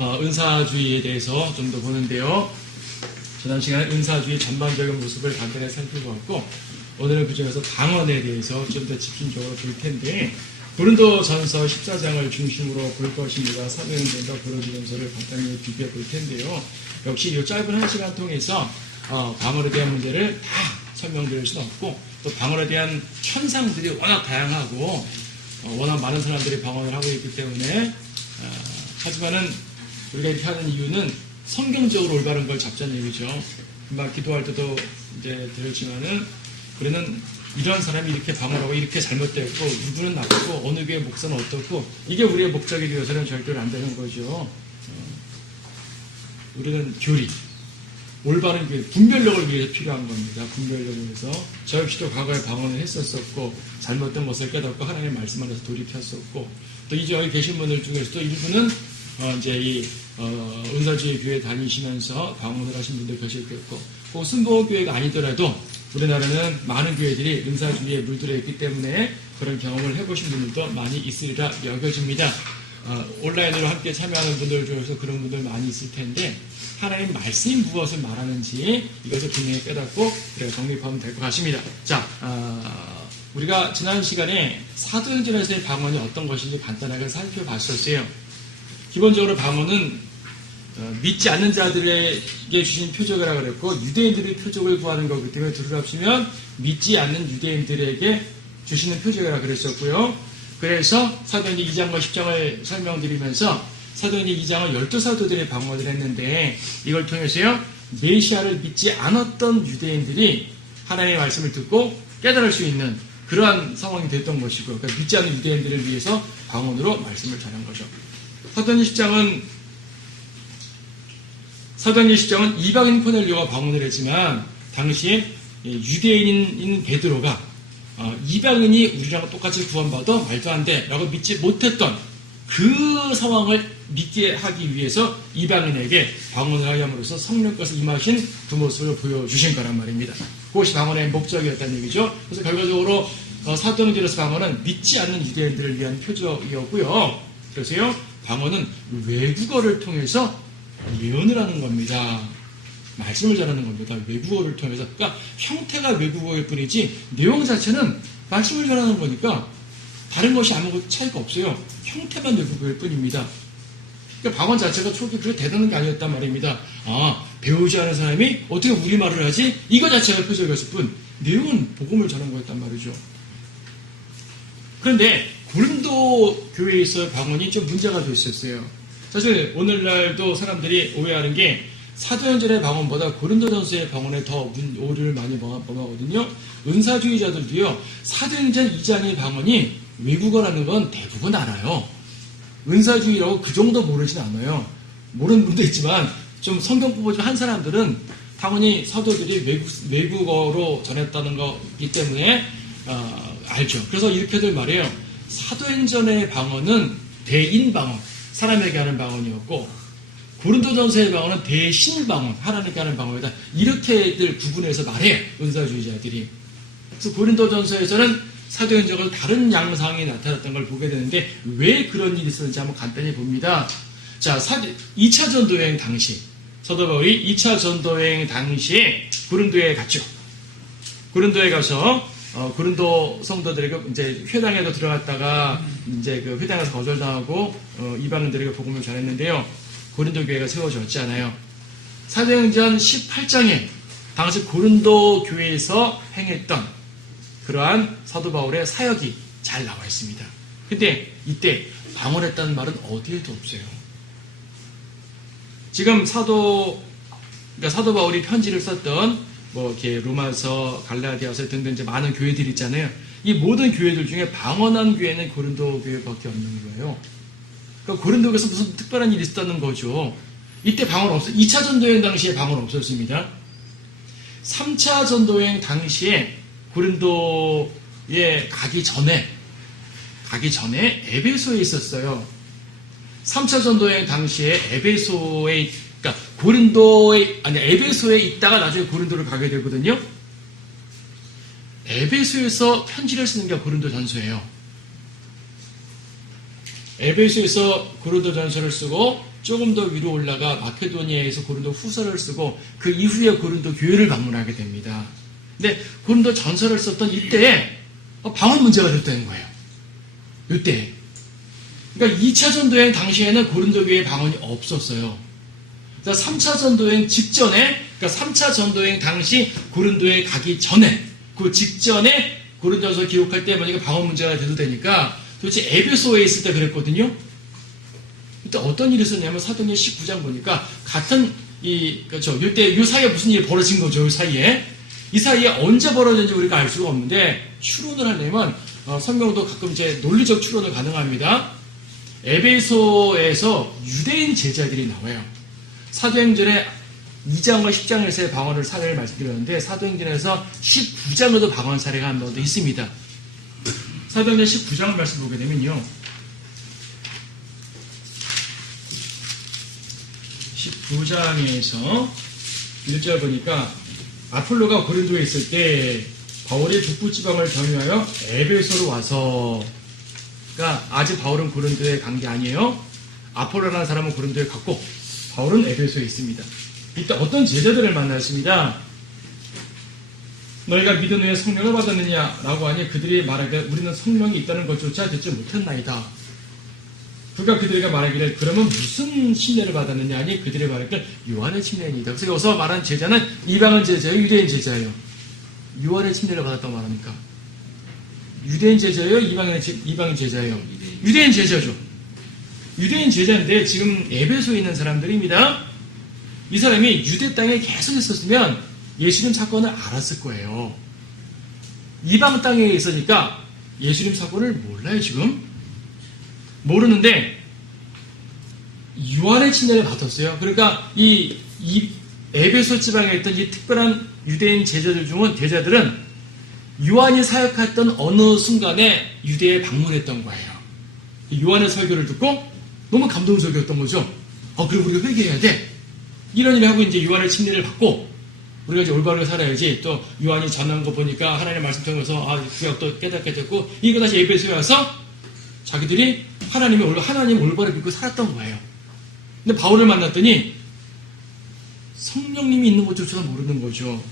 은사주의에 대해서 좀 더 보는데요. 지난 시간에 은사주의 전반적인 모습을 간단히 살펴보았고, 오늘은 그 중에서 방언에 대해서 좀 더 집중적으로 볼 텐데, 고린도전서 14장을 중심으로 볼 것입니다. 사도행전과 고린도전서를 간단히 비교해 볼 텐데요. 역시 이 짧은 한 시간 통해서 방언에 대한 문제를 다 설명드릴 수는 없고, 또 방언에 대한 현상들이 워낙 다양하고 워낙 많은 사람들이 방언을 하고 있기 때문에 하지만은 우리가 이렇게 하는 이유는 성경적으로 올바른 걸 잡자는 얘기죠. 막 기도할 때도 이제 들었지만은 우리는 이런 사람이 이렇게 방언하고 이렇게 잘못되었고 누구는 나쁘고 어느 교회 목사는 어떻고 이게 우리의 목적이 되어서는 절대로 안 되는 거죠. 우리는 교리, 올바른 교회, 분별력을 위해서 필요한 겁니다. 분별력을 위해서. 저 역시도 과거에 방언을 했었었고 잘못된 것을 깨닫고 하나님의 말씀 안에서 돌입했었고, 또 이제 여기 계신 분들 중에서도 일부는 이제 이 은사주의 교회 다니시면서 방언을 하신 분들 계셨겠고, 그 순복음교회가 아니더라도 우리나라는 많은 교회들이 은사주의에 물들어 있기 때문에 그런 경험을 해보신 분들도 많이 있으리라 여겨집니다. 온라인으로 함께 참여하는 분들 중에서 그런 분들 많이 있을 텐데, 하나님 말씀이 무엇을 말하는지 이것을 분명히 깨닫고 정립하면 될 것 같습니다. 자, 우리가 지난 시간에 사도행전에서의 방언이 어떤 것인지 간단하게 살펴봤었어요. 기본적으로 방언은 믿지 않는 자들에게 주신 표적이라 그랬고, 유대인들의 표적을 구하는 거기 때문에 둘을 합치면 믿지 않는 유대인들에게 주시는 표적이라 그랬었고요. 그래서 사도행전 2장과 10장을 설명드리면서 사도행전 2장은 12사도들의 방언을 했는데, 이걸 통해서요 메시아를 믿지 않았던 유대인들이 하나님의 말씀을 듣고 깨달을 수 있는 그러한 상황이 됐던 것이고, 그러니까 믿지 않는 유대인들을 위해서 방언으로 말씀을 전한 거죠. 사도행전 10장은 이방인 코넬료가 방언을 했지만, 당시에 유대인인 베드로가 이방인이 우리랑 똑같이 구원받아 말도 안 돼 라고 믿지 못했던 그 상황을 믿게 하기 위해서 이방인에게 방언을 하ям으로써 성령께서 임하신 그 모습을 보여주신 거란 말입니다. 그것이 방언의 목적이었다는 얘기죠. 그래서 결과적으로 사도행전에서 방언은 믿지 않는 유대인들을 위한 표적이었고요. 그래서요, 방언은 외국어를 통해서 예언을 하는 겁니다. 말씀을 전하는 겁니다. 외국어를 통해서. 그러니까 형태가 외국어일 뿐이지 내용 자체는 말씀을 전하는 거니까 다른 것이 아무 차이가 없어요. 형태만 외국어일 뿐입니다. 그러니까 방언 자체가 초기 그렇게 대단한 게 아니었단 말입니다. 배우지 않은 사람이 어떻게 우리말을 하지? 이거 자체가 표적이었을 뿐, 내용은 복음을 전한 거였단 말이죠. 그런데 고린도 교회에서 방언이 좀 문제가 됐었어요. 사실 오늘날도 사람들이 오해하는 게 사도행전의 방언보다 고린도전서의 방언에 더 오류를 많이 범하거든요. 은사주의자들도요, 사도행전 2장의 방언이 외국어라는 건 대부분 알아요. 은사주의라고 그 정도 모르진 않아요. 모르는 분도 있지만 좀 성경 공부 좀 한 사람들은 당연히 사도들이 외국어로 전했다는 거기 때문에 알죠. 그래서 이렇게들 말해요. 사도행전의 방언은 대인 방언, 사람에게 하는 방언이었고, 고린도전서의 방언은 대신 방언, 하나님께 하는 방언이다. 이렇게들 구분해서 말해요, 은사주의자들이. 그래서 고린도전서에서는 사도행전과 다른 양상이 나타났던 걸 보게 되는데, 왜 그런 일이 있었는지 한번 간단히 봅니다. 자, 2차 전도여행 당시, 사도 바울이 2차 전도여행 당시에 고린도에 갔죠. 고린도에 가서 고린도 성도들에게 이제 회당에도 들어갔다가 이제 그 회당에서 거절당하고 이방인들에게 복음을 전했는데요. 고린도 교회가 세워졌잖아요. 사도행전 18장에 당시 고린도 교회에서 행했던 그러한 사도 바울의 사역이 잘 나와 있습니다. 근데 이때 방언했다는 말은 어디에도 없어요. 지금 사도 바울이 편지를 썼던 이렇게 로마서, 갈라디아서 등등 이제 많은 교회들이 있잖아요. 이 모든 교회들 중에 방언한 교회는 고린도 교회밖에 없는 거예요. 그러니까 고린도 교회에서 무슨 특별한 일이 있었다는 거죠. 이때 방언 없어요. 2차 전도여행 당시에 방언 없었습니다. 3차 전도여행 당시에 고린도에 가기 전에 에베소에 있었어요. 3차 전도여행 당시에 그러니까 에베소에 있다가 나중에 고린도를 가게 되거든요. 에베소에서 편지를 쓰는 게 고린도전서예요. 에베소에서 고린도전서를 쓰고 조금 더 위로 올라가 마케도니아에서 고린도 후서를 쓰고 그 이후에 고린도 교회를 방문하게 됩니다. 근데 고린도 전서를 썼던 이때에 방언 문제가 됐다는 거예요. 이때. 그러니까 2차 전도여행 당시에는 고린도 교회에 방언이 없었어요. 3차 전도여행 직전에, 그러니까 3차 전도여행 당시 고린도에 가기 전에, 그 직전에 고린도서 기록할 때 만약에 방언 문제가 돼도 되니까 도대체 에베소에 있을 때 그랬거든요. 그때 어떤 일이 있었냐면 사도행전 19장 보니까 같은 그렇죠. 이때 이 사이에 무슨 일이 벌어진 거죠. 이 사이에 언제 벌어졌는지 우리가 알 수가 없는데 추론을 하려면 성경도 가끔 이제 논리적 추론을 가능합니다. 에베소에서 유대인 제자들이 나와요. 사도행전에 2장과 10장에서의 방언을 사례를 말씀드렸는데 사도행전에서 19장에도 방언 사례가 한 번도 있습니다. 사도행전 19장 말씀 보게 되면요. 19장에서 1절 보니까 아폴로가 고린도에 있을 때 바울이 북부지방을 경유하여 에베소로 와서, 그러니까 아직 바울은 고린도에 간 게 아니에요. 아폴로라는 사람은 고린도에 갔고 바울은 에베소에 있습니다. 이때 어떤 제자들을 만났습니다. 너희가 믿은 후에 성령을 받았느냐라고 하니 그들이 말하기를 우리는 성령이 있다는 것조차 듣지 못했나이다. 그러니까 그들에게 말하기를 그러면 무슨 침례를 받았느냐 하니 그들이 말하기를 요한의 침례입니다. 그래서 여기서 말한 제자는 이방인 제자예요, 유대인 제자예요. 요한의 침례를 받았다고 말합니까? 유대인 제자예요, 이방인 제자예요? 유대인 제자죠. 유대인 제자인데 지금 에베소에 있는 사람들입니다. 이 사람이 유대 땅에 계속 있었으면 예수님 사건을 알았을 거예요. 이방 땅에 있으니까 예수님 사건을 몰라요, 지금. 모르는데 요한의 침례를 받았어요. 그러니까 이 에베소 지방에 있던 이 특별한 유대인 제자들은 요한이 사역했던 어느 순간에 유대에 방문했던 거예요. 요한의 설교를 듣고 너무 감동적이었던 거죠. 그리고 우리가 회개해야 돼. 이런 일을 하고 이제 요한의 침례를 받고 우리가 이제 올바르게 살아야지. 또 요한이 전한 거 보니까 하나님의 말씀 통해서 구약도 깨닫게 됐고 이거 다시 에베소에 와서 자기들이 하나님 올바르게 믿고 살았던 거예요. 근데 바울을 만났더니 성령님이 있는 것조차 모르는 거죠.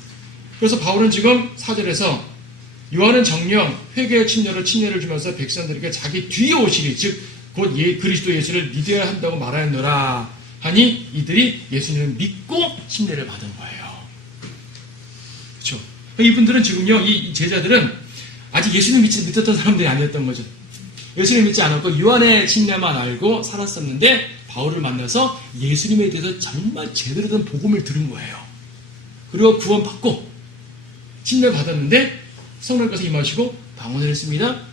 그래서 바울은 지금 4절에서 요한은 정령 회개의 침례를 주면서 백성들에게 자기 뒤에 오시리 즉 곧 그리스도 예수를 믿어야 한다고 말하였노라 하니 이들이 예수님을 믿고 침례를 받은 거예요. 그렇죠? 이분들은 지금요, 이 제자들은 아직 예수님 믿었던 사람들이 아니었던 거죠. 예수님 믿지 않았고 요한의 침례만 알고 살았었는데 바울을 만나서 예수님에 대해서 정말 제대로 된 복음을 들은 거예요. 그리고 구원받고 침례 받았는데 성령께서 임하시고 방언을 했습니다.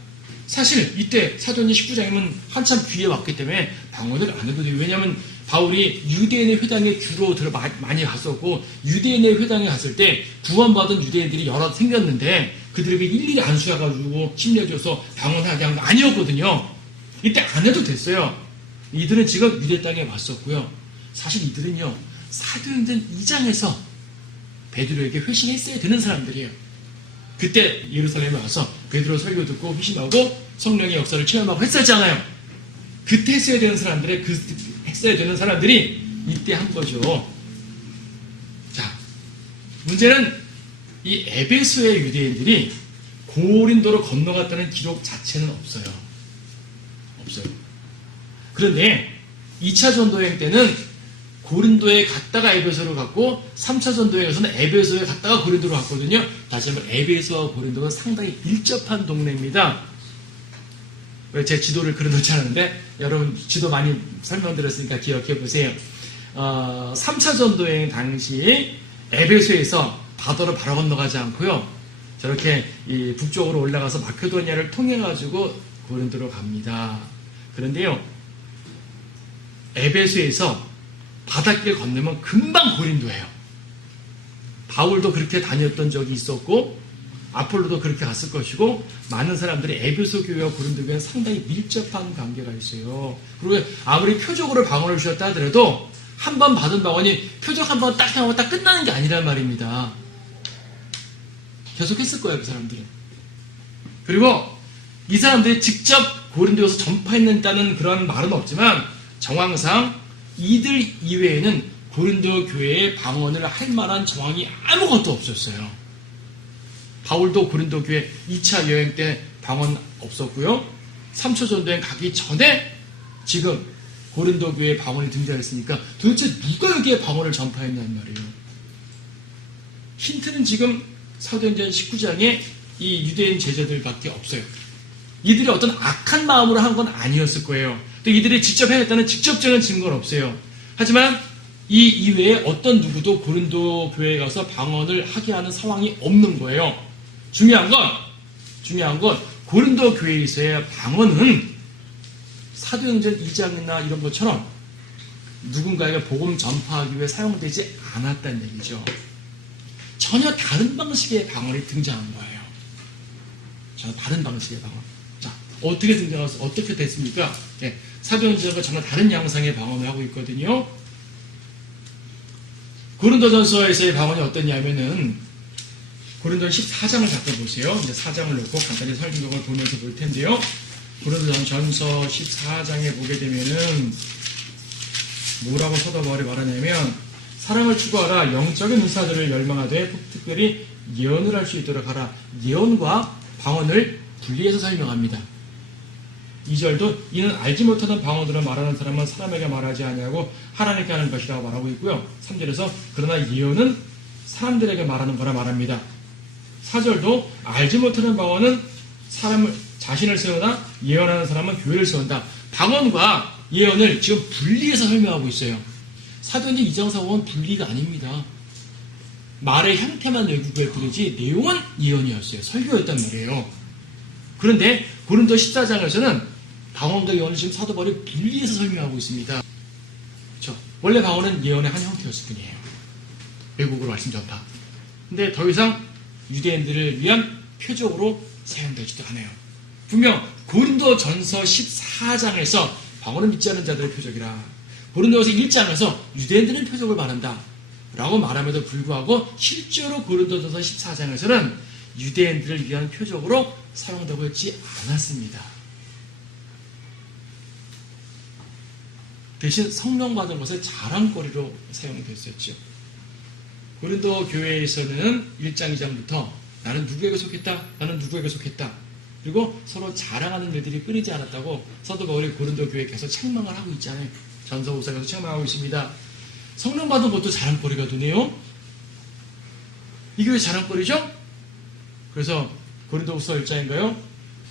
사실 이때 사도행전 19장이면 한참 뒤에 왔기 때문에 방언을 안 해도 돼요. 왜냐하면 바울이 유대인의 회당에 주로 많이 갔었고 유대인의 회당에 갔을 때 구원받은 유대인들이 여러 생겼는데 그들에게 일일이 안수해가지고 침례줘서 방언하게 한 거 아니었거든요. 이때 안 해도 됐어요. 이들은 지금 유대 땅에 왔었고요. 사실 이들은요 사도행전 2장에서 베드로에게 회심했어야 되는 사람들이에요. 그때 예루살렘에 와서 베드로 설교 듣고 회심하고 성령의 역사를 체험하고 했었잖아요. 그때 했어야 되는 사람들이 이때 한 거죠. 자, 문제는 이 에베소의 유대인들이 고린도로 건너갔다는 기록 자체는 없어요. 그런데 2차 전도여행 때는 고린도에 갔다가 에베소로 갔고 3차 전도여행에서는 에베소에 갔다가 고린도로 갔거든요. 다시 한번 에베소와 고린도가 상당히 밀접한 동네입니다. 제 지도를 그려놓지 않았는데 여러분 지도 많이 설명드렸으니까 기억해 보세요. 3차 전도여행 당시 에베소에서 바다로 바로 건너가지 않고요. 저렇게 이 북쪽으로 올라가서 마케도니아를 통해가지고 고린도로 갑니다. 그런데요. 에베소에서 바닷길 건너면 금방 고린도예요. 바울도 그렇게 다녔던 적이 있었고 아폴로도 그렇게 갔을 것이고 많은 사람들이 에베소 교회와 고린도 교회는 상당히 밀접한 관계가 있어요. 그리고 아무리 표적으로 방언을 주셨다 하더라도 한 번 받은 방언이 표적 한 번 딱 하고 딱 끝나는 게 아니란 말입니다. 계속 했을 거예요, 그 사람들은. 그리고 이 사람들이 직접 고린도에서 전파했다는 그런 말은 없지만 정황상 이들 이외에는 고린도 교회에 방언을 할 만한 정황이 아무것도 없었어요. 바울도 고린도 교회 2차 여행 때 방언 없었고요. 3초 전도행 가기 전에 지금 고린도 교회에 방언이 등장했으니까 도대체 누가 여기에 방언을 전파했냐는 말이에요. 힌트는 지금 사도행전 19장에 이 유대인 제자들밖에 없어요. 이들이 어떤 악한 마음으로 한 건 아니었을 거예요. 또 이들이 직접 해냈다는 직접적인 증거는 없어요. 하지만 이 이외에 어떤 누구도 고린도 교회에 가서 방언을 하게 하는 상황이 없는 거예요. 중요한 건 고린도 교회에서의 방언은 사도행전 2장이나 이런 것처럼 누군가에게 복음 전파하기 위해 사용되지 않았다는 얘기죠. 전혀 다른 방식의 방언이 등장한 거예요. 전혀 다른 방식의 방언. 자, 어떻게 등장해서 어떻게 됐습니까? 네, 사도행전과 전혀 다른 양상의 방언을 하고 있거든요. 고린도전서에서의 방언이 어떠냐면은 고린도 14장을 갖다 보세요. 이제 4장을 놓고 간단히 설명을 보면서 볼 텐데요. 고린도전서 14장에 보게 되면은 뭐라고 사도 바울이 말하냐면 사랑을 추구하라. 영적인 은사들을 열망하되 특별히 예언을 할 수 있도록 하라. 예언과 방언을 분리해서 설명합니다. 2절도 이는 알지 못하는 방언으로 말하는 사람은 사람에게 말하지 아니하고 하나님께 하는 것이라고 말하고 있고요. 3절에서 그러나 예언은 사람들에게 말하는 거라 말합니다. 4절도 알지 못하는 방언은 사람을 자신을 세우나 예언하는 사람은 교회를 세운다. 방언과 예언을 지금 분리해서 설명하고 있어요. 사도행전 2장 4장은 분리가 아닙니다. 말의 형태만 외국을 뿐이지 내용은 예언이었어요. 설교였단 말이에요. 그런데 고린도 14장에서는 방언과 예언을 지금 사도 바울이 분리해서 설명하고 있습니다. 그렇죠? 원래 방언은 예언의 한 형태였을 뿐이에요. 외국으로 말씀 전파. 근데 더 이상 유대인들을 위한 표적으로 사용되지도 않아요. 분명 고린도 전서 14장에서 방언을 믿지 않는 자들의 표적이라, 고린도서 1장에서 유대인들은 표적을 말한다 라고 말함에도 불구하고 실제로 고린도전서 14장에서는 유대인들을 위한 표적으로 사용되고 있지 않았습니다. 대신 성령 받은 것을 자랑거리로 사용됐었죠. 고린도 교회에서는 1장 2장부터 나는 누구에게 속했다, 나는 누구에게 속했다, 그리고 서로 자랑하는 일들이 끊이지 않았다고 사도 바울이 고린도 교회에 계속 책망을 하고 있잖아요. 전서 5장에서 책망하고 있습니다. 성령 받은 것도 자랑거리가 되네요. 이게 왜 자랑거리죠? 그래서 고린도후서 1장인가요?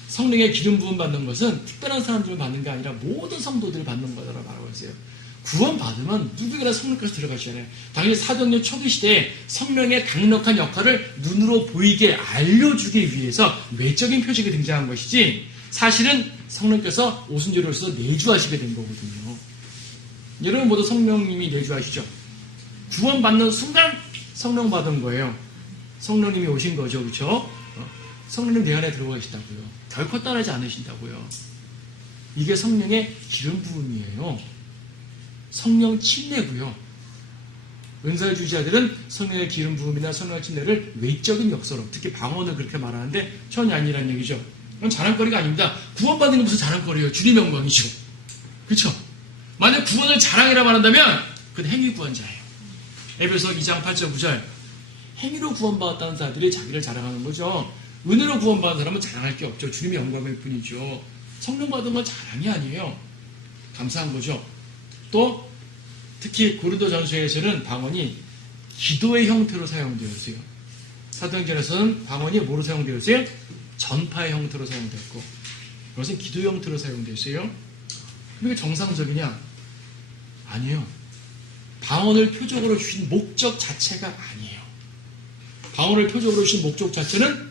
성령의 기름 부음 받는 것은 특별한 사람들을 받는 게 아니라 모든 성도들을 받는 거라고 말하고 있어요. 구원 받으면 누구에게나 성령께서 들어가시잖아요. 당연히 사도행전 초기 시대에 성령의 강력한 역할을 눈으로 보이게 알려주기 위해서 외적인 표적이 등장한 것이지, 사실은 성령께서 오순절로서 내주하시게 된 거거든요. 여러분 모두 성령님이 내주하시죠. 구원 받는 순간 성령 받은 거예요. 성령님이 오신 거죠, 그렇죠? 성령님 내 안에 들어가 계시다고요. 결코 떠나지 않으신다고요. 이게 성령의 기름 부음이에요. 성령 침례고요. 은사를 주자들은 성령의 기름 부음이나 성령의 침례를 외적인 역사로, 특히 방언을 그렇게 말하는데 전혀 아니라는 얘기죠. 그건 자랑거리가 아닙니다. 구원받는 게 무슨 자랑거리예요. 주님의 영광이죠. 그렇죠? 만약 구원을 자랑이라 말한다면 그건 행위 구원자예요. 에베소 2장 8절 9절 행위로 구원받았다는 자들이 자기를 자랑하는 거죠. 은혜로 구원받은 사람은 자랑할 게 없죠. 주님의 영광일 뿐이죠. 성령 받은 건 자랑이 아니에요. 감사한 거죠. 또 특히 고린도전서에서는 방언이 기도의 형태로 사용되었어요. 사도행전에서는 방언이 뭐로 사용되었어요? 전파의 형태로 사용됐고, 이것은 기도 형태로 사용되었어요. 그게 정상적이냐? 아니에요. 방언을 표적으로 주신 목적 자체가 아니에요. 방언을 표적으로 주신 목적 자체는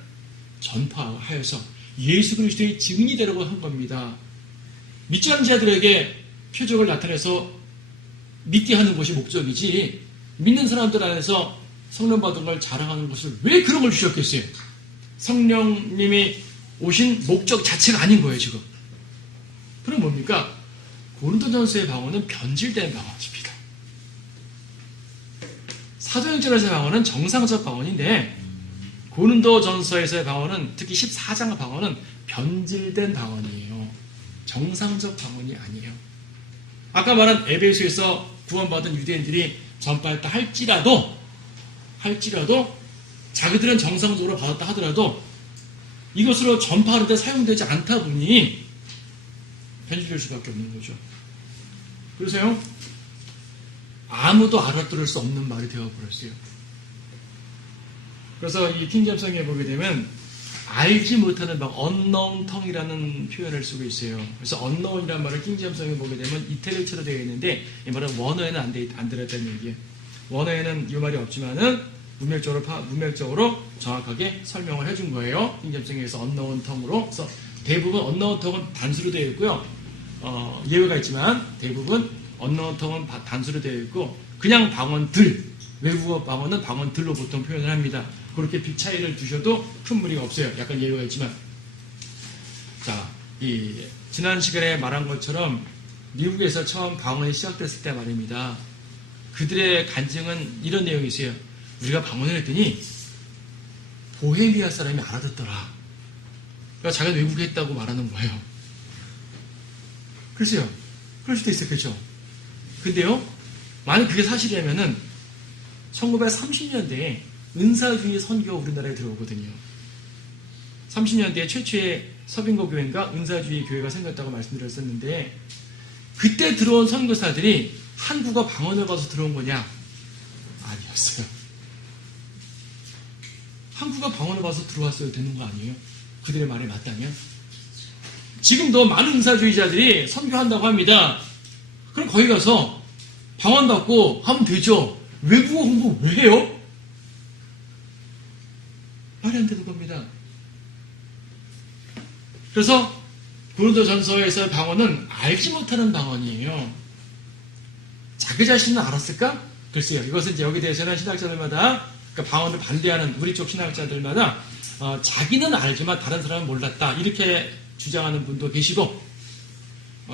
전파하여서 예수 그리스도의 증인이 되려고 한 겁니다. 믿지 않는 자들에게 표적을 나타내서 믿게 하는 것이 목적이지, 믿는 사람들 안에서 성령 받은 걸 자랑하는 것을 왜 그런 걸 주셨겠어요? 성령님이 오신 목적 자체가 아닌 거예요, 지금. 그럼 뭡니까? 고린도전서의 방언은 변질된 방언입니다. 사도행전에서의 방언은 정상적 방언인데, 고린도전서에서의 방언은, 특히 14장 방언은 변질된 방언이에요. 정상적 방언이 아니에요. 아까 말한 에베소에서 구원받은 유대인들이 전파했다 할지라도 자기들은 정상적으로 받았다 하더라도 이것으로 전파하는 데 사용되지 않다 보니 편집될 수밖에 없는 거죠. 그래서요, 아무도 알아들을 수 없는 말이 되어버렸어요. 그래서 이 킹잼성에 보게 되면 알지 못하는 방, unknown tongue이라는 표현을 쓰고 있어요. 그래서 unknown이라는 말을 킹잼성에 보게 되면 이태리처로 되어 있는데 이 말은 원어에는 안 들었다는 얘기예요. 원어에는 이 말이 없지만은 문맥적으로 정확하게 설명을 해준 거예요. 킹잼성에서 unknown tongue로. 그래서 대부분 unknown tongue은 단수로 되어 있고요. 예외가 있지만 대부분 unknown tongue은 단수로 되어 있고 그냥 방언들, 외국어 방언은 방언들로 보통 표현을 합니다. 그렇게 빅 차이를 두셔도 큰 무리가 없어요. 약간 예외가 있지만. 자, 지난 시간에 말한 것처럼 미국에서 처음 방언이 시작됐을 때 말입니다. 그들의 간증은 이런 내용이 있어요. 우리가 방언을 했더니 보헤미아 사람이 알아듣더라. 그러니까 자기가 외국에 했다고 말하는 거예요. 글쎄요. 그럴 수도 있었겠죠. 근데요, 만약 그게 사실이라면은 1930년대에 은사주의 선교가 우리나라에 들어오거든요. 30년대에 최초의 서빙고 교회인가 은사주의 교회가 생겼다고 말씀드렸었는데 그때 들어온 선교사들이 한국어 방언을 봐서 들어온 거냐? 아니었어요. 한국어 방언을 봐서 들어왔어야 되는 거 아니에요? 그들의 말에 맞다면? 지금도 많은 은사주의자들이 선교한다고 합니다. 그럼 거기 가서 방언 받고 하면 되죠. 외국어 공부 왜 해요? 말이 안 되는 겁니다. 그래서 고린도전서에서의 방언은 알지 못하는 방언이에요. 자기 자신은 알았을까? 글쎄요. 이것은 이제 여기 대해서는 신학자들마다 그러니까 방언을 반대하는 우리 쪽 신학자들마다 자기는 알지만 다른 사람은 몰랐다 이렇게 주장하는 분도 계시고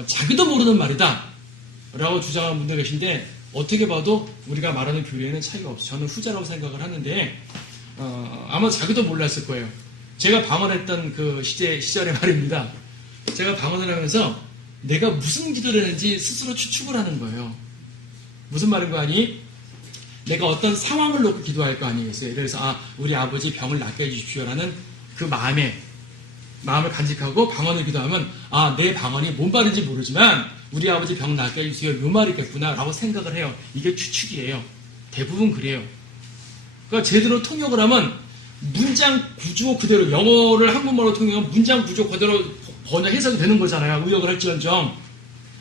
자기도 모르는 말이다 라고 주장하는 분도 계신데 어떻게 봐도 우리가 말하는 교리에는 차이가 없어요. 저는 후자라고 생각을 하는데 아마 자기도 몰랐을 거예요. 제가 방언했던 그 시절의 말입니다. 제가 방언을 하면서 내가 무슨 기도를 했는지 스스로 추측을 하는 거예요. 무슨 말인 거 아니? 내가 어떤 상황을 놓고 기도할 거 아니겠어요? 그래서 우리 아버지 병을 낫게 해주십시오라는 그 마음을 간직하고 방언을 기도하면 내 방언이 뭔 말인지 모르지만 우리 아버지 병 낫게 해주세요. 요 말이겠구나 라고 생각을 해요. 이게 추측이에요. 대부분 그래요. 그러니까 제대로 통역을 하면 문장 구조 그대로 영어를 한국말로 통역하면 문장 구조 그대로 번역 해석이 되는 거잖아요. 의역을 할지언정.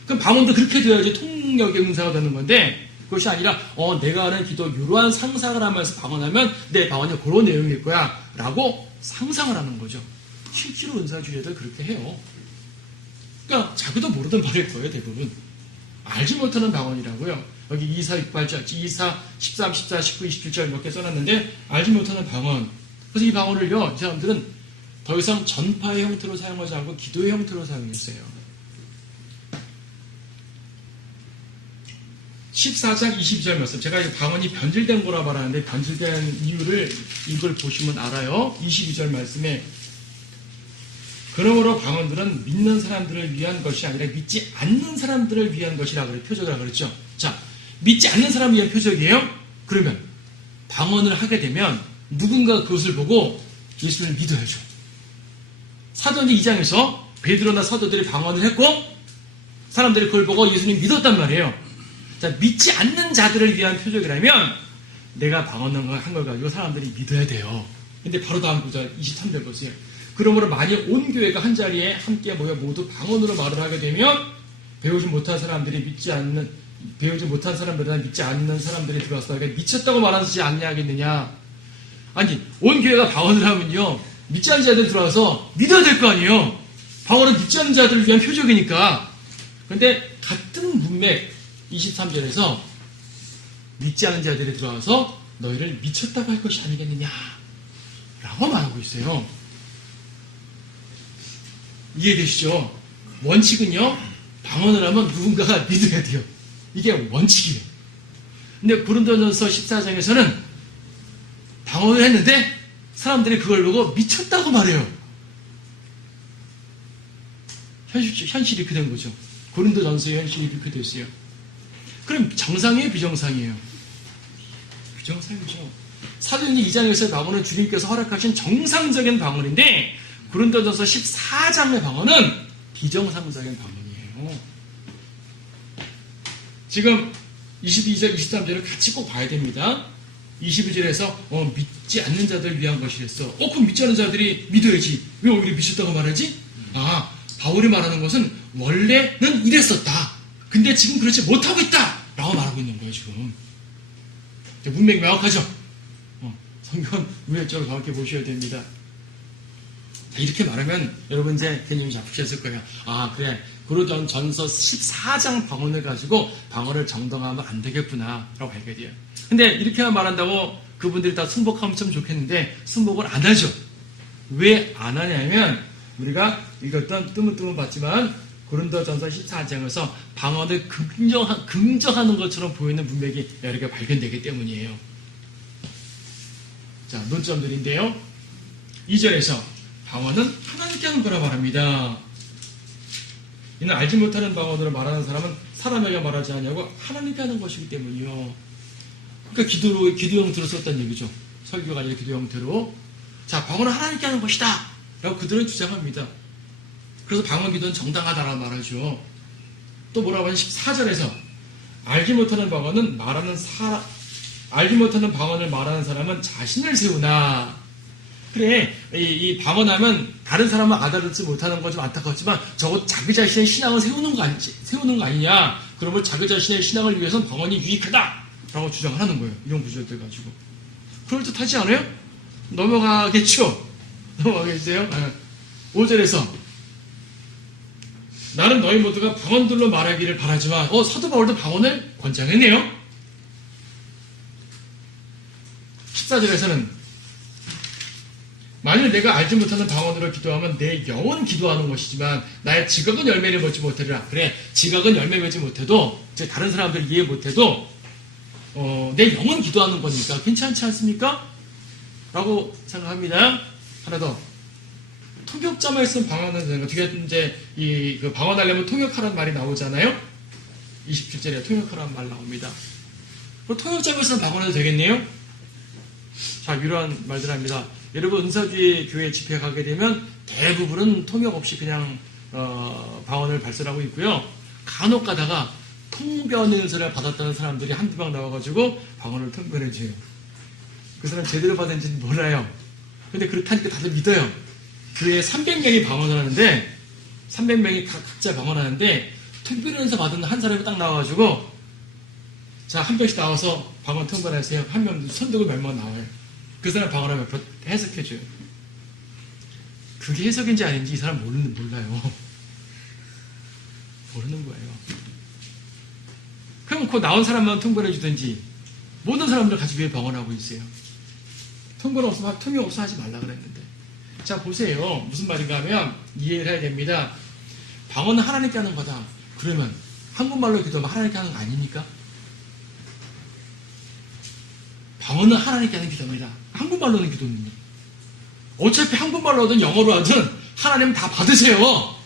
그럼 방언도 그렇게 돼야지 통역의 응사가 되는 건데 그것이 아니라 내가 하는 기도 이러한 상상을 하면서 방언하면 내 방언이 그런 내용일 거야 라고 상상을 하는 거죠. 실제로 은사주의자들 그렇게 해요. 그러니까 자기도 모르던 말일 거예요. 대부분. 알지 못하는 방언이라고요. 여기 2사 6발절, 2사 13, 14, 19, 27절 몇 개 써놨는데 알지 못하는 방언. 그래서 이 방언을요. 이 사람들은 더 이상 전파의 형태로 사용하지 않고 기도의 형태로 사용했어요. 14장 22절 말씀. 제가 이 방언이 변질된 거라 말하는데 변질된 이유를 이걸 보시면 알아요. 22절 말씀에 그러므로 방언들은 믿는 사람들을 위한 것이 아니라 믿지 않는 사람들을 위한 것이라 그래 표적이라 그랬죠. 자, 믿지 않는 사람을 위한 표적이에요? 그러면 방언을 하게 되면 누군가 그것을 보고 예수를 믿어야죠. 사도행전 2장에서 베드로나 사도들이 방언을 했고 사람들이 그걸 보고 예수님 믿었단 말이에요. 자, 믿지 않는 자들을 위한 표적이라면 내가 방언을 한 걸 가지고 사람들이 믿어야 돼요. 근데 바로 다음 구절 23절 보세요. 그러므로 만약 온 교회가 한 자리에 함께 모여 모두 방언으로 말을 하게 되면 배우지 못한 사람들이나 믿지 않는 사람들이 들어와서 내가 미쳤다고 말하지 않냐겠느냐. 아니, 온 교회가 방언을 하면요 믿지 않는 자들이 들어와서 믿어야 될 거 아니에요. 방언은 믿지 않는 자들을 위한 표적이니까. 그런데 같은 문맥 23절에서 믿지 않는 자들이 들어와서 너희를 미쳤다고 할 것이 아니겠느냐 라고 말하고 있어요. 이해되시죠? 원칙은요, 방언을 하면 누군가가 믿어야 돼요. 이게 원칙이에요. 근데 고린도전서 14장에서는 방언을 했는데 사람들이 그걸 보고 미쳤다고 말해요. 현실이 그렇게 된 거죠. 고린도전서의 현실이 그렇게 됐어요. 그럼 정상이에요, 비정상이에요? 비정상이죠. 사도행전 2장에서의 방언은 주님께서 허락하신 정상적인 방언인데 고린도전서 14장의 방언은 비정상적인 방언이에요. 지금 22절, 23절을 같이 꼭 봐야 됩니다. 22절에서 믿지 않는 자들을 위한 것이랬어. 그럼 믿지 않는 자들이 믿어야지. 왜 오히려 미쳤다고 말하지? 바울이 말하는 것은 원래는 이랬었다. 근데 지금 그렇지 못하고 있다. 라고 말하고 있는 거예요, 지금. 문맥이 명확하죠? 성경 문맥적으로 정확히 보셔야 됩니다. 이렇게 말하면 여러분 이제 개념이 잡히셨을 거예요. 그래. 고린도전서 14장 방언을 가지고 방언을 정당화하면 안 되겠구나. 라고 알게 돼요. 근데 이렇게만 말한다고 그분들이 다 승복하면 참 좋겠는데 승복을 안 하죠. 왜 안 하냐면 우리가 읽었던 뜨문뜨문 봤지만 고린도전서 14장에서 방언을 긍정하는 것처럼 보이는 문맥이 여러 개 발견되기 때문이에요. 자, 논점들인데요. 2절에서 방언은 하나님께 하는 거라 말합니다. 이는 알지 못하는 방언으로 말하는 사람은 사람에게 말하지 않냐고 하나님께 하는 것이기 때문이요. 그러니까 기도 형태로 썼다는 얘기죠. 설교가 아니라 기도 형태로. 자, 방언은 하나님께 하는 것이다. 라고 그들은 주장합니다. 그래서 방언 기도는 정당하다라고 말하죠. 또 뭐라고 하냐? 14절에서 알지 못하는 방언을 말하는 사람은 자신을 세우나. 그래, 이 방언하면 다른 사람은 알아듣지 못하는 건 좀 안타깝지만 적어도 자기 자신의 신앙을 세우는 거 아니냐. 그러면 자기 자신의 신앙을 위해서는 방언이 유익하다. 라고 주장을 하는 거예요. 이런 구절들 가지고. 그럴듯하지 않아요? 넘어가겠죠? 넘어가겠어요? 5절에서 나는 너희 모두가 방언들로 말하기를 바라지만 사도 바울도 방언을 권장했네요. 14절에서는 만일 내가 알지 못하는 방언으로 기도하면 내 영은 기도하는 것이지만 나의 지각은 열매를 맺지 못하리라. 그래, 지각은 열매 맺지 못해도 다른 사람들 이해 못해도 내 영은 기도하는 거니까 괜찮지 않습니까? 라고 생각합니다. 하나 더. 통역자만 있으면 방언은 되는 거. 뒤에 이제 그 방언하려면 통역하라는 말이 나오잖아요. 27절에 통역하라는 말 나옵니다. 그럼 통역자만 있으면 방언해도 되겠네요. 자, 이러한 말들 합니다. 여러분 은사주의 교회 집회 가게 되면 대부분은 통역 없이 그냥 방언을 발설하고 있고요. 간혹 가다가 통변 은사를 받았다는 사람들이 한두 명 나와가지고 방언을 통변해줘요. 그 사람 제대로 받은지는 몰라요. 근데 그렇다니까 다들 믿어요. 교회에 300명이 방언을 하는데 300명이 각자 방언하는데 통변 은사 받은 한 사람이 딱 나와가지고 자, 한 명씩 나와서 방언 통변하세요. 한 명 손들고 몇 명 나와요. 그 사람 방언하면 해석해줘요. 그게 해석인지 아닌지 이 사람 몰라요. 모르는 거예요. 그럼 그 나온 사람만 통변해주든지 모든 사람들 같이 왜 방언하고 있어요? 통역 없으면 하지 말라 그랬는데. 자, 보세요. 무슨 말인가 하면 이해를 해야 됩니다. 방언은 하나님께 하는 거다. 그러면 한국말로 기도하면 하나님께 하는 거 아닙니까? 방언은 하나님께 하는 기도입니다. 한국말로는 기도입니다. 어차피 한국말로 하든 영어로 하든 하나님 다 받으세요.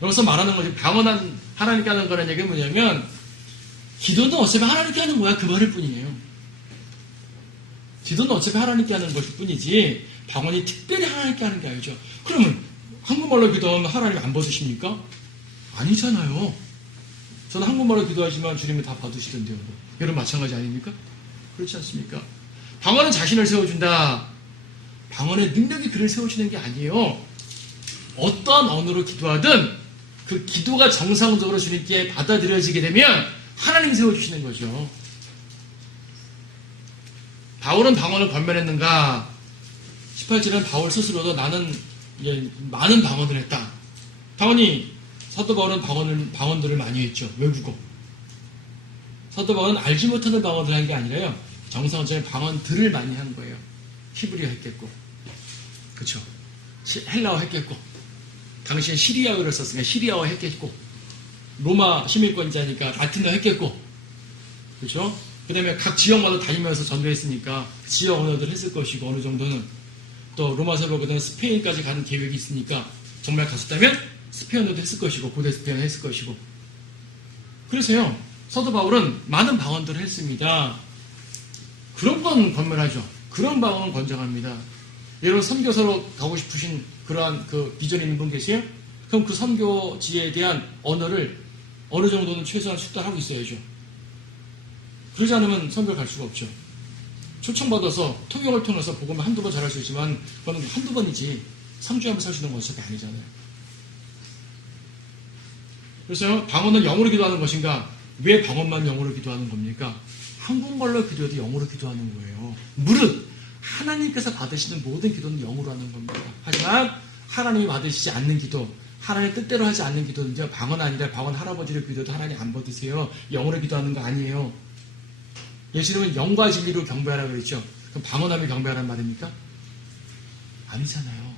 여기서 말하는 거지. 방언은 하나님께 하는 거라는 얘기는 뭐냐면 기도는 어차피 하나님께 하는 거야. 그 말일 뿐이에요. 기도는 어차피 하나님께 하는 것일 뿐이지 방언이 특별히 하나님께 하는 게 아니죠. 그러면 한국말로 기도하면 하나님 안 받으십니까? 아니잖아요. 저는 한국말로 기도하지만 주님이 다 받으시던데요. 여러분 마찬가지 아닙니까? 그렇지 않습니까? 방언은 자신을 세워준다. 방언의 능력이 그를 세워주는 게 아니에요. 어떠한 언어로 기도하든 그 기도가 정상적으로 주님께 받아들여지게 되면 하나님 세워주시는 거죠. 바울은 방언을 권면했는가? 18절은 바울 스스로도 나는 많은 방언을 했다. 당연히 사도 바울은 방언들을 많이 했죠. 외국어. 사도 바울은 알지 못하는 방언을 한 게 아니라요. 정상적인 방언들을 많이 한 거예요. 히브리어 했겠고, 그렇죠. 헬라어 했겠고, 당시엔 시리아어를 썼으니까 시리아어 했겠고, 로마 시민권자니까 라틴어 했겠고, 그렇죠. 그 다음에 각 지역마다 다니면서 전도했으니까 지역 언어들 했을 것이고, 어느 정도는 또 로마서로 그다음 스페인까지 가는 계획이 있으니까 정말 갔었다면 스페인어도 했을 것이고, 고대 스페인어 했을 것이고, 그래서요, 사도 바울은 많은 방언들을 했습니다. 그런 건 권면하죠. 그런 방언은 권장합니다. 여러분 선교사로 가고 싶으신 그러한 그 비전 있는 분 계세요? 그럼 그 선교지에 대한 언어를 어느 정도는 최소한 숙달하고 있어야죠. 그러지 않으면 선교를 갈 수가 없죠. 초청받아서 통역을 통해서 복음을 한두 번 잘할 수 있지만 그건 한두 번이지 3주에 한 번 살 수 있는 건 어차피 아니잖아요. 그래서 방언은 영어로 기도하는 것인가? 왜 방언만 영어로 기도하는 겁니까? 한국말로 기도해도 영어로 기도하는 거예요. 무릇 하나님께서 받으시는 모든 기도는 영어로 하는 겁니다. 하지만 하나님이 받으시지 않는 기도, 하나님 뜻대로 하지 않는 기도는요, 방언 아니라 방언 할아버지를 기도해도 하나님 안 받으세요. 영어로 기도하는 거 아니에요. 예수님은 영과 진리로 경배하라고 그랬죠. 그럼 방언하며 경배하라는 말입니까? 아니잖아요.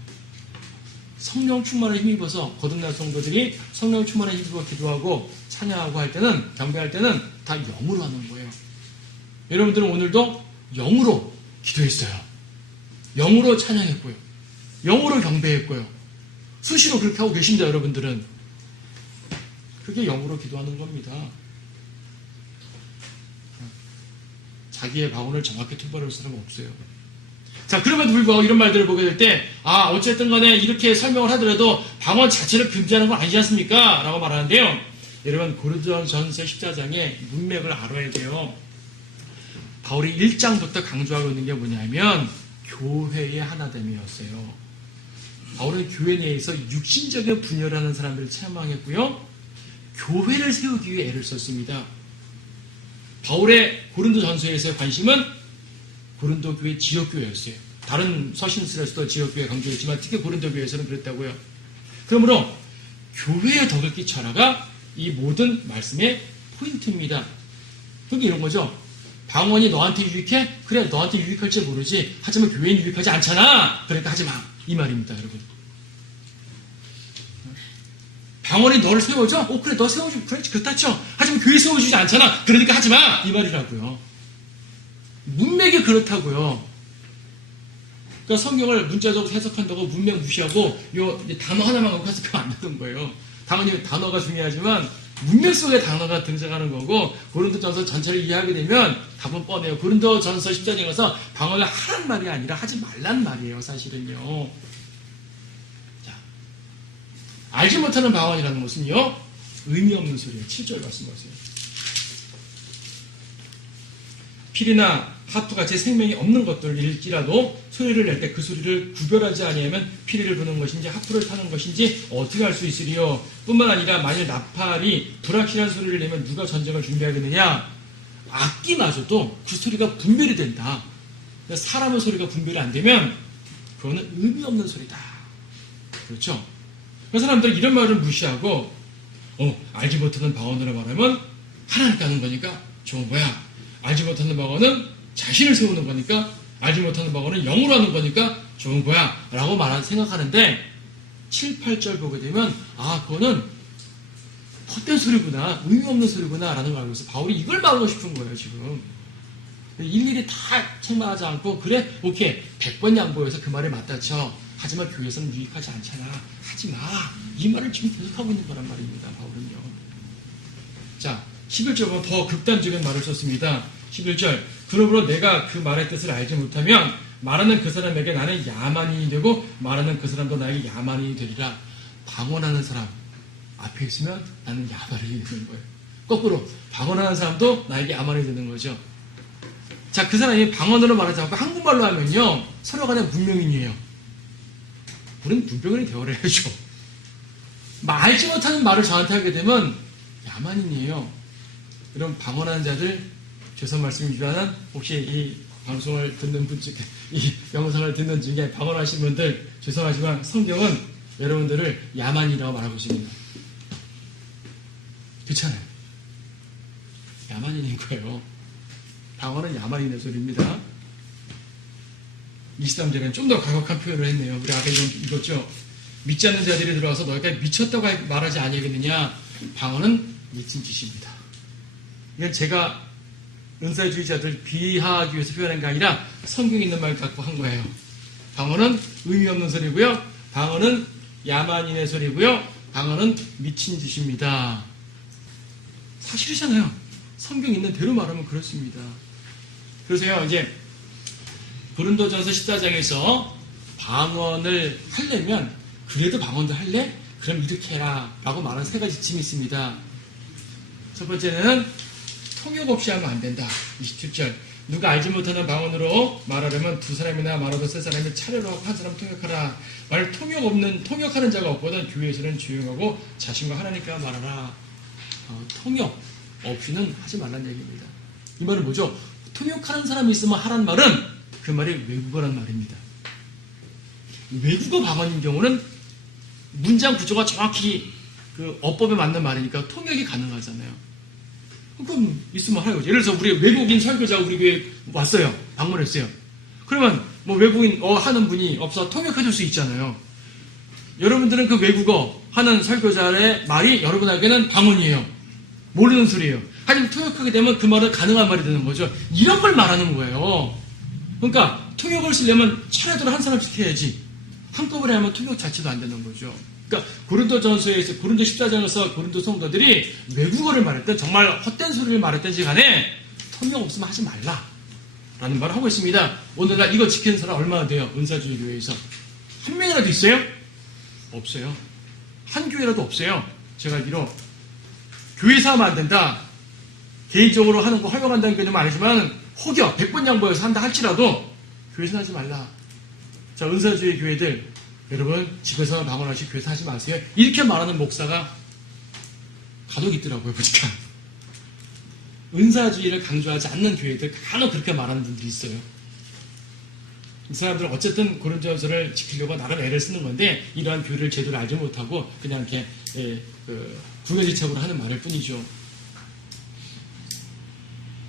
성령 충만을 힘입어서 거듭난 성도들이 성령 충만을 힘입어 기도하고 찬양하고 할 때는, 경배할 때는 다 영으로 하는 거예요. 여러분들은 오늘도 영으로 기도했어요. 영으로 찬양했고요. 영으로 경배했고요. 수시로 그렇게 하고 계십니다, 여러분들은. 그게 영으로 기도하는 겁니다. 자기의 방언을 정확히 투발할 사람은 없어요. 자, 그럼에도 불구하고 이런 말들을 보게 될 때, 어쨌든 간에 이렇게 설명을 하더라도 방언 자체를 금지하는 건 아니지 않습니까? 라고 말하는데요. 여러분, 고린도전서 14장의 문맥을 알아야 돼요. 바울이 1장부터 강조하고 있는 게 뭐냐면, 교회의 하나됨이었어요. 바울은 교회 내에서 육신적인 분열을 하는 사람들을 책망했고요. 교회를 세우기 위해 애를 썼습니다. 바울의 고린도 전서에서의 관심은 고린도 교회 지역교회였어요. 다른 서신서에서도 지역교회 강조했지만 특히 고린도 교회에서는 그랬다고요. 그러므로 교회에 덕을 끼쳐라가 이 모든 말씀의 포인트입니다. 그게 이런 거죠. 방언이 너한테 유익해? 그래, 너한테 유익할지 모르지. 하지만 교회는 유익하지 않잖아. 그러니까 하지 마. 이 말입니다, 여러분. 방언이 너를 세워줘? 그래, 너 세워주고, 그래, 그렇다 쳐. 하지만 교회 세워주지 않잖아. 그러니까 하지 마! 이 말이라고요. 문맥이 그렇다고요. 그러니까 성경을 문자적으로 해석한다고 문맥 무시하고, 요 단어 하나만 갖고 해석하면 안 되는 거예요. 당연히 단어가 중요하지만, 문맥 속에 단어가 등장하는 거고, 고린도전서 전체를 이해하게 되면 답은 뻔해요. 고린도전서 10장에 가서 방언을 하란 말이 아니라 하지 말란 말이에요, 사실은요. 알지 못하는 방언이라는 것은요, 의미 없는 소리예요. 7절 말씀하세요. 필이나 하프같이 생명이 없는 것들일지라도 소리를 낼 때 그 소리를 구별하지 아니하면 피리를 부는 것인지 하프를 타는 것인지 어떻게 알 수 있으리요? 뿐만 아니라 만일 나팔이 불확실한 소리를 내면 누가 전쟁을 준비하겠느냐? 악기마저도 그 소리가 분별이 된다. 사람의 소리가 분별이 안 되면 그거는 의미 없는 소리다. 그렇죠? 그 사람들은 이런 말을 무시하고 알지 못하는 방언으로 말하면 하나님께 하는 거니까 좋은 거야. 알지 못하는 방언은 자신을 세우는 거니까, 알지 못하는 방언은 영으로 하는 거니까 좋은 거야 라고 생각하는데 7, 8절 보게 되면 그거는 헛된 소리구나, 의미 없는 소리구나 라는 걸 알고 있어요. 바울이 이걸 말하고 싶은 거예요. 지금 일일이 다 책망하지 않고 그래? 오케이, 100번 양보해서 그 말에 맞다 쳐. 하지만 교회에서는 유익하지 않잖아. 하지 마. 이 말을 지금 계속하고 있는 거란 말입니다. 바울은요. 자, 11절은 더 극단적인 말을 썼습니다. 11절. 그러므로 내가 그 말의 뜻을 알지 못하면 말하는 그 사람에게 나는 야만인이 되고 말하는 그 사람도 나에게 야만인이 되리라. 방언하는 사람 앞에 있으면 나는 야만인이 되는 거예요. 거꾸로 방언하는 사람도 나에게 야만인이 되는 거죠. 자, 그 사람이 방언으로 말하지 않고 한국말로 하면요, 서로 간에 문명인이에요. 우리는 문명인이 되어야 해야죠. 알지 못하는 말을 저한테 하게 되면 야만인이에요. 이런 방언하는 자들, 죄송 말씀이지만 혹시 이 방송을 듣는 분 중에, 이 영상을 듣는 중에 방언하신 분들 죄송하지만 성경은 여러분들을 야만이라고 말하고 있습니다. 그렇잖아요. 야만인인 거예요. 방언은 야만인의 소리입니다. 23절에는 좀 더 가격한 표현을 했네요. 우리 아까 읽었죠? 믿지 않는 자들이 들어와서 너희가 미쳤다고 말하지 아니하겠느냐? 방언은 미친 짓입니다. 이건 제가 은사주의자들 비하하기 위해서 표현한 게 아니라 성경에 있는 말 갖고 한 거예요. 방언은 의미 없는 소리고요. 방언은 야만인의 소리고요. 방언은 미친 짓입니다. 사실이잖아요. 성경 있는 대로 말하면 그렇습니다. 그래서요, 이제 고린도전서 14장에서 방언을 하려면 그래도 방언도 할래? 그럼 이렇게 해라 라고 말하는 세 가지 지침이 있습니다. 첫 번째는 통역 없이 하면 안 된다. 27절 누가 알지 못하는 방언으로 말하려면 두 사람이나 말하고 세 사람이 차례로 하고 한 사람 통역하라. 만약 통역하는 자가 없거든 교회에서는 조용하고 자신과 하나님과 말하라. 통역 없이는 하지 말라는 얘기입니다. 이 말은 뭐죠? 통역하는 사람이 있으면 하라는 말은 그 말이 외국어란 말입니다. 외국어 방언인 경우는 문장 구조가 정확히 그 어법에 맞는 말이니까 통역이 가능하잖아요. 그럼 있으면 하는 거죠. 예를 들어서 우리 외국인 설교자 우리 교회에 왔어요. 방문했어요. 그러면 뭐 외국인 하는 분이 없어 통역해 줄 수 있잖아요. 여러분들은 그 외국어 하는 설교자의 말이 여러분에게는 방언이에요. 모르는 소리예요. 하지만 통역하게 되면 그 말은 가능한 말이 되는 거죠. 이런 걸 말하는 거예요. 그러니까 통역을 쓰려면 차례대로 한 사람씩 해야지. 한꺼번에 하면 통역 자체도 안 되는 거죠. 그러니까 고린도 14장에서 고린도 성도들이 외국어를 말했든 정말 헛된 소리를 말했든지 간에 통역 없으면 하지 말라 라는 말을 하고 있습니다. 오늘날 이거 지키는 사람 얼마나 돼요? 은사주의 교회에서 한 명이라도 있어요? 없어요. 한 교회라도 없어요. 제가 알기로 교회에서 하면 안 된다, 개인적으로 하는 거 허용한다는 개념은 아니지만 혹여 100번 양보해서 한다 할지라도 교회에서 하지 말라. 자, 은사주의 교회들 여러분 집에서 방언하시고 교회에서 하지 마세요. 이렇게 말하는 목사가 간혹 있더라고요. 보니까 은사주의를 강조하지 않는 교회들 간혹 그렇게 말하는 분들이 있어요. 이 사람들은 어쨌든 고린도전서를 지키려고 나름 애를 쓰는 건데 이러한 교리를 제대로 알지 못하고 그냥 이렇게 구겨지책으로 하는 말일 뿐이죠.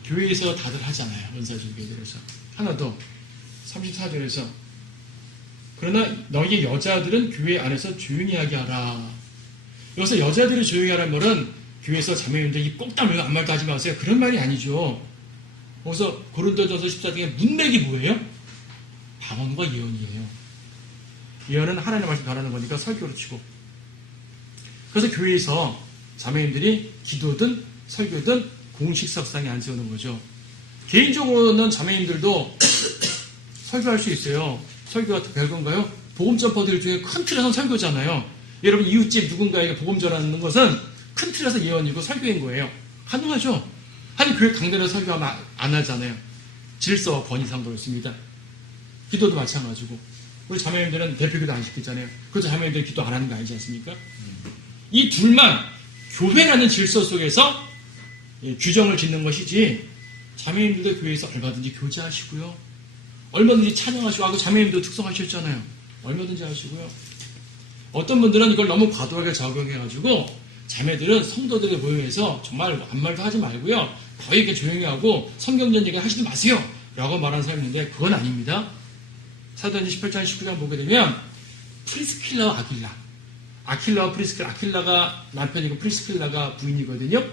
교회에서 다들 하잖아요. 은사주의 교회들에서. 하나 더 34절에서 그러나 너희 여자들은 교회 안에서 조용히 하게 하라. 여기서 여자들이 조용히 하라는 말은 교회에서 자매님들 입 꼭 다물고 아무 말도 하지 마세요. 그런 말이 아니죠. 거기서 고린도전서 14장의 문맥이 뭐예요? 방언과 예언이에요. 예언은 하나님의 말씀 전하는 거니까 설교로 치고. 그래서 교회에서 자매님들이 기도든 설교든 공식 석상에 안 세우는 거죠. 개인적으로는 자매님들도 설교할 수 있어요. 설교가 별건가요? 복음 전파들 중에 큰 틀에서는 설교잖아요. 여러분 이웃집 누군가에게 복음 전하는 것은 큰 틀에서 예언이고 설교인 거예요. 가능하죠? 하지만 교회 강단에서 설교하면 안 하잖아요. 질서와 권위상 그렇습니다. 기도도 마찬가지고 우리 자매님들은 대표기도 안 시키잖아요. 그래서 자매님들이 기도 안 하는 거 아니지 않습니까? 이 둘만 교회라는 질서 속에서 규정을 짓는 것이지 자매님들도 교회에서 얼마든지 교제하시고요. 얼마든지 찬양하시고 자매님도 특성하셨잖아요. 얼마든지 하시고요. 어떤 분들은 이걸 너무 과도하게 적용해가지고 자매들은 성도들에 모여서 정말 아무 말도 하지 말고요. 거의 이렇게 조용히 하고 성경전 얘기 하시지 마세요 라고 말하는 사람이 있는데 그건 아닙니다. 사도행전 18장 19장 보게 되면 프리스킬라와 아킬라와 프리스킬라, 아킬라가 남편이고 프리스킬라가 부인이거든요.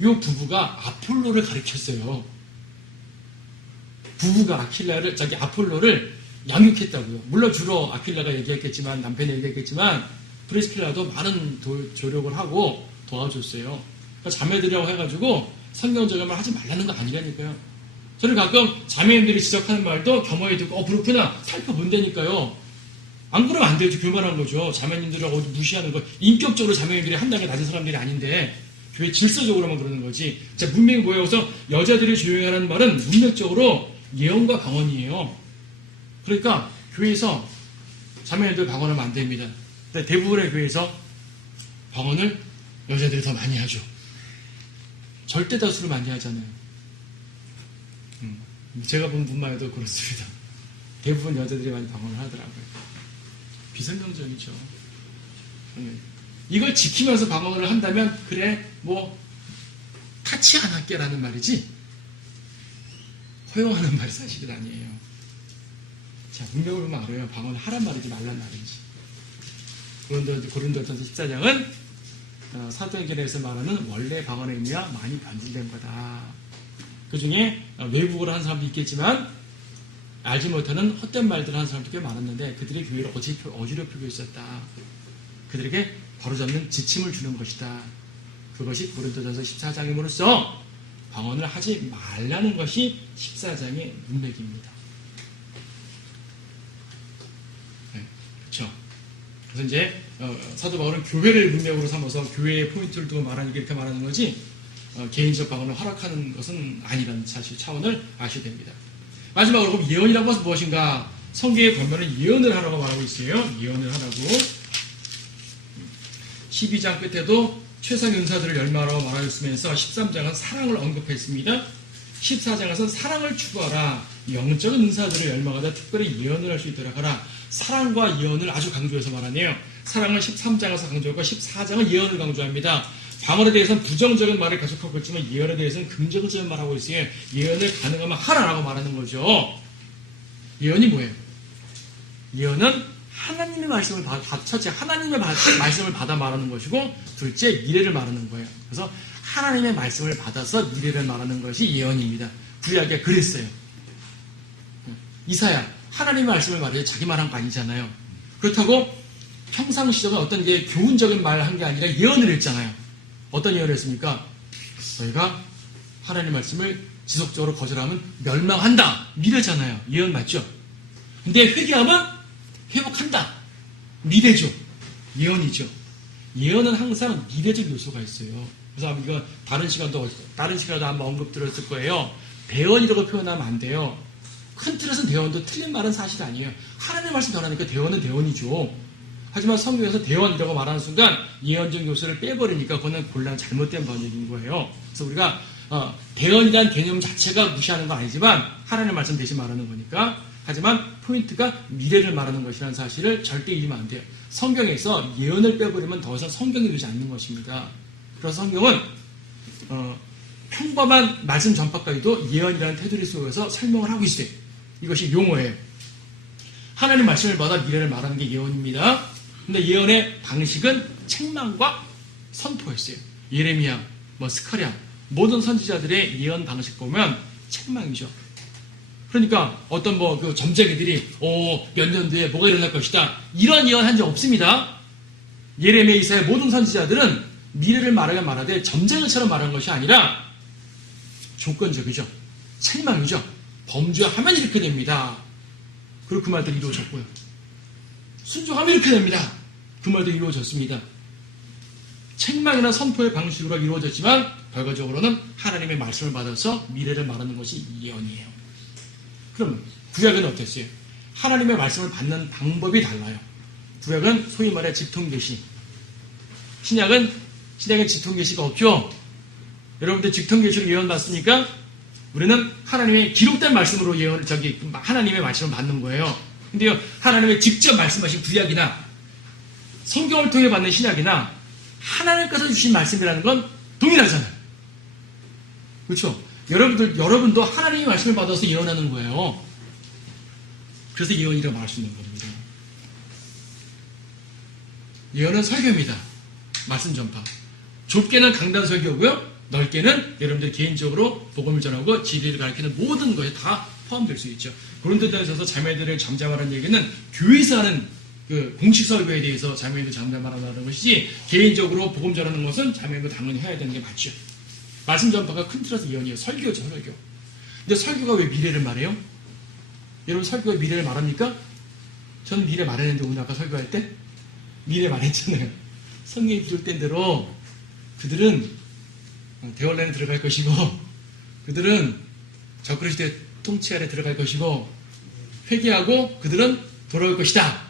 이 부부가 아폴로를 가르쳤어요. 부부가 아폴로를 양육했다고요. 물론 주로 아킬라가 얘기했겠지만 남편이 얘기했겠지만 프리스킬라도 많은 조력을 하고 도와줬어요. 그러니까 자매들이라고 해가지고 성경 적용을 하지 말라는 거 아니라니까요. 저를 가끔 자매님들이 지적하는 말도 겸허히 듣고 그렇구나 살펴본다니까요. 안 그러면 안 되죠. 교만한 거죠. 자매님들하고 무시하는 거. 인격적으로 자매님들이 한 단계 낮은 사람들이 아닌데 교회 질서적으로만 그러는 거지. 자, 문맥이 뭐예요? 그래서 여자들이 조용히 하라는 말은 문맥적으로 예언과 방언이에요. 그러니까 교회에서 자매님들 방언하면 안 됩니다. 근데 대부분의 교회에서 방언을 여자들이 더 많이 하죠. 절대 다수를 많이 하잖아요. 제가 본 분만 해도 그렇습니다. 대부분 여자들이 많이 방언을 하더라고요. 비선명적이죠. 이걸 지키면서 방언을 한다면 그래 뭐 타치 안 할게라는 말이지 허용하는 말이 사실은 아니에요. 자, 문맥을 보면 알아요. 방언을 하란 말이지 말란 말인지. 고린도전서 14장은 사도행전에서 말하는 원래 방언의 의미와 많이 변질된 거다. 그 중에 외국어로 하는 사람도 있겠지만 알지 못하는 헛된 말들을 하는 사람도 꽤 많았는데 그들의 교회를 어지럽히고 있었다. 그들에게 바로잡는 지침을 주는 것이다. 그것이 고린도전서 14장임으로써 방언을 하지 말라는 것이 14장의 문맥입니다. 네, 그렇죠. 그래서 이제 사도 바울은 교회를 문맥으로 삼아서 교회의 포인트를 두고 이렇게 말하는 거지 개인적 방언을 허락하는 것은 아니라는 사실 차원을 아셔야 됩니다. 마지막으로 그럼 예언이라는 것은 무엇인가? 성경에 보면은 예언을 하라고 말하고 있어요. 예언을 하라고. 12장 끝에도 최상 은사들을 열망하라고 말하였으면서 13장은 사랑을 언급했습니다. 14장에서는 사랑을 추구하라. 영적인 은사들을 열망하다 특별히 예언을 할 수 있도록 하라. 사랑과 예언을 아주 강조해서 말하네요. 사랑을 13장에서 강조하고 14장은 예언을 강조합니다. 방언에 대해서는 부정적인 말을 계속하고 있지만 예언에 대해서는 긍정적인 말을 하고 있어요. 예언을 가능하면 하라라고 말하는 거죠. 예언이 뭐예요? 예언은 하나님의 말씀을 첫째 하나님의 말씀을 받아 말하는 것이고 둘째 미래를 말하는 거예요. 그래서 하나님의 말씀을 받아서 미래를 말하는 것이 예언입니다. 구약에 그랬어요. 이사야 하나님의 말씀을 말해요. 자기 말한 거 아니잖아요. 그렇다고 평상시적인 어떤 게 교훈적인 말을 한 게 아니라 예언을 했잖아요. 어떤 예언을 했습니까? 너희가 하나님의 말씀을 지속적으로 거절하면 멸망한다. 미래잖아요. 예언 맞죠? 근데 회개하면 회복한다. 미래죠. 예언이죠. 예언은 항상 미래적 요소가 있어요. 그래서 이거 다른 시간도 한번 언급 들었을 거예요. 대언이라고 표현하면 안 돼요. 큰 틀에서는 대언도 틀린 말은 사실 아니에요. 하나님의 말씀 전하니까 대언은 대언이죠. 하지만 성경에서 대언이라고 말하는 순간 예언적 요소를 빼버리니까 그거는 곤란 잘못된 번역인 거예요. 그래서 우리가 대언이라는 개념 자체가 무시하는 건 아니지만 하나님의 말씀 대신 말하는 거니까 하지만 포인트가 미래를 말하는 것이라는 사실을 절대 잊으면 안 돼요. 성경에서 예언을 빼버리면 더 이상 성경이 되지 않는 것입니다. 그래서 성경은 평범한 말씀 전파까지도 예언이라는 테두리 속에서 설명을 하고 있어요. 이것이 용어예요. 하나님 말씀을 받아 미래를 말하는 게 예언입니다. 근데 예언의 방식은 책망과 선포였어요. 예레미야, 스가랴 모든 선지자들의 예언 방식 보면 책망이죠. 그러니까 어떤 그 점쟁이들이 몇 년 뒤에 뭐가 일어날 것이다 이런 예언 한 적 없습니다. 예레미야, 이사야 모든 선지자들은 미래를 말하되 점쟁이처럼 말한 것이 아니라 조건적이죠. 책망이죠. 범죄하면 이렇게 됩니다. 그리고 그 말들이 이루어졌고요. 순종하면 이렇게 됩니다. 그 말들이 이루어졌습니다. 책망이나 선포의 방식으로 이루어졌지만 결과적으로는 하나님의 말씀을 받아서 미래를 말하는 것이 예언이에요. 그럼 구약은 어땠어요? 하나님의 말씀을 받는 방법이 달라요. 구약은 소위 말해 직통계시. 신약은 직통계시가 없죠. 여러분들 직통계시로 예언 받습니까? 우리는 하나님의 기록된 말씀으로 하나님의 말씀을 받는 거예요. 근데요, 하나님의 직접 말씀하신 구약이나 성경을 통해 받는 신약이나 하나님께서 주신 말씀이라는 건 동일하잖아요. 그렇죠? 여러분도 하나님의 말씀을 받아서 예언하는 거예요. 그래서 예언이라고 말할 수 있는 겁니다. 예언은 설교입니다. 말씀 전파. 좁게는 강단 설교고요. 넓게는 여러분들 개인적으로 복음을 전하고 진리를 가르치는 모든 것이 다 포함될 수 있죠. 고린도전서에서 자매들을 잠잠하라는 얘기는 교회에서 하는 그 공식 설교에 대해서 자매들 잠잠하라는 것이지 개인적으로 복음 전하는 것은 자매들 당연히 해야 되는 게 맞죠. 말씀 전파가 큰 틀에서 예언이에요. 설교죠, 설교. 근데 설교가 왜 미래를 말해요? 여러분 설교가 미래를 말합니까? 저는 미래 말했는데 오늘 아까 설교할 때 미래 말했잖아요. 성경이 기록된 대로 그들은 대원란에 들어갈 것이고 그들은 적그리스도의 통치 아래 들어갈 것이고 회개하고 그들은 돌아올 것이다.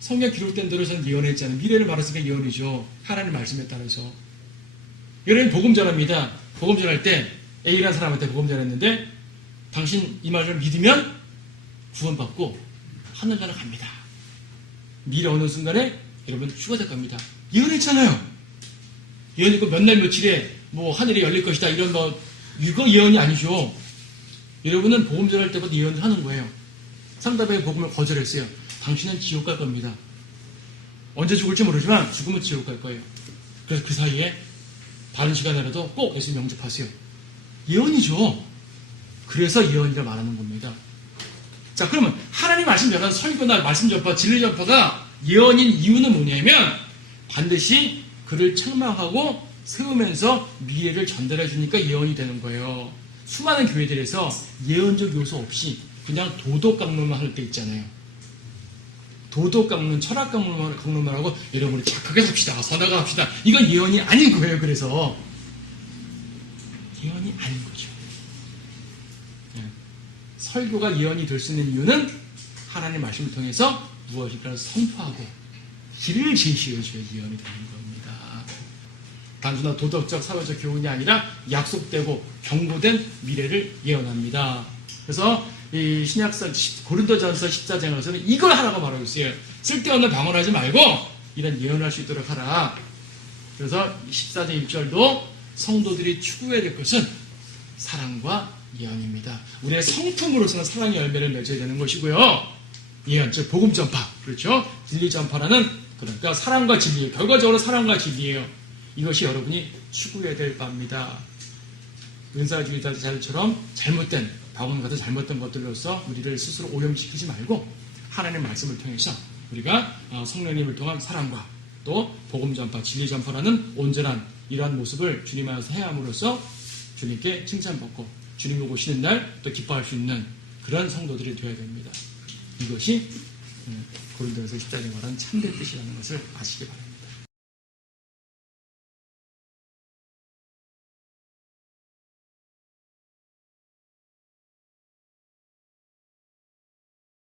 성경 기록된 대로 저는 예언했잖아요. 미래를 말했으니까 예언이죠. 하나님 말씀에 따라서. 여러분 복음 전합니다. 복음 전할 때 A라는 사람한테 복음 전했는데 당신 이 말을 믿으면 구원받고 하늘나라 갑니다. 미래 어느 순간에 여러분 휴가 겁니다. 예언했잖아요. 예언이고 몇 날 며칠에 하늘이 열릴 것이다 이런 이거 예언이 아니죠. 여러분은 복음 전할 때부터 예언을 하는 거예요. 상대방의 복음을 거절했어요. 당신은 지옥 갈 겁니다. 언제 죽을지 모르지만 죽으면 지옥 갈 거예요. 그래서 그 사이에 다른 시간이라도 꼭 예수 영접하세요. 예언이죠. 그래서 예언이라 말하는 겁니다. 자, 그러면 하나님 말씀 전하는 설교나 말씀 전파, 진리 전파가 예언인 이유는 뭐냐면 반드시 그를 책망하고 세우면서 미래를 전달해 주니까 예언이 되는 거예요. 수많은 교회들에서 예언적 요소 없이 그냥 도덕 강론만 할 때 있잖아요. 도덕 강론, 철학 강론만 하고 여러분이 착하게 삽시다, 선하게 합시다. 이건 예언이 아닌 거예요. 그래서 예언이 아닌 거죠. 설교가 예언이 될 수 있는 이유는 하나님의 말씀을 통해서 무엇일까를 선포하고 길을 제시해줘야 예언이 되는 겁니다. 단순한 도덕적, 사회적 교훈이 아니라 약속되고 경고된 미래를 예언합니다. 그래서 이 신약서 고린도전서 14장에서는 이걸 하라고 말하고 있어요. 쓸데없는 방언하지 말고 이런 예언할 수 있도록 하라. 그래서 14장 1절도 성도들이 추구해야 될 것은 사랑과 예언입니다. 우리의 성품으로서는 사랑의 열매를 맺어야 되는 것이고요. 예언, 즉 복음 전파, 그렇죠? 진리 전파라는, 그러니까 사랑과 진리, 결과적으로 사랑과 진리예요. 이것이 여러분이 추구해야 될 바입니다. 은사주의자들처럼 잘못된 방언 같은 잘못된 것들로서 우리를 스스로 오염시키지 말고 하나님의 말씀을 통해서 우리가 성령님을 통한 사랑과 또 복음 전파, 진리 전파라는 온전한 이러한 모습을 주님 안에서 해야 함으로써 주님께 칭찬받고 주님을 오시는 날 또 기뻐할 수 있는 그런 성도들이 되어야 됩니다. 이것이 고린도전서 14장에 말하는 참된 뜻이라는 것을 아시기 바랍니다.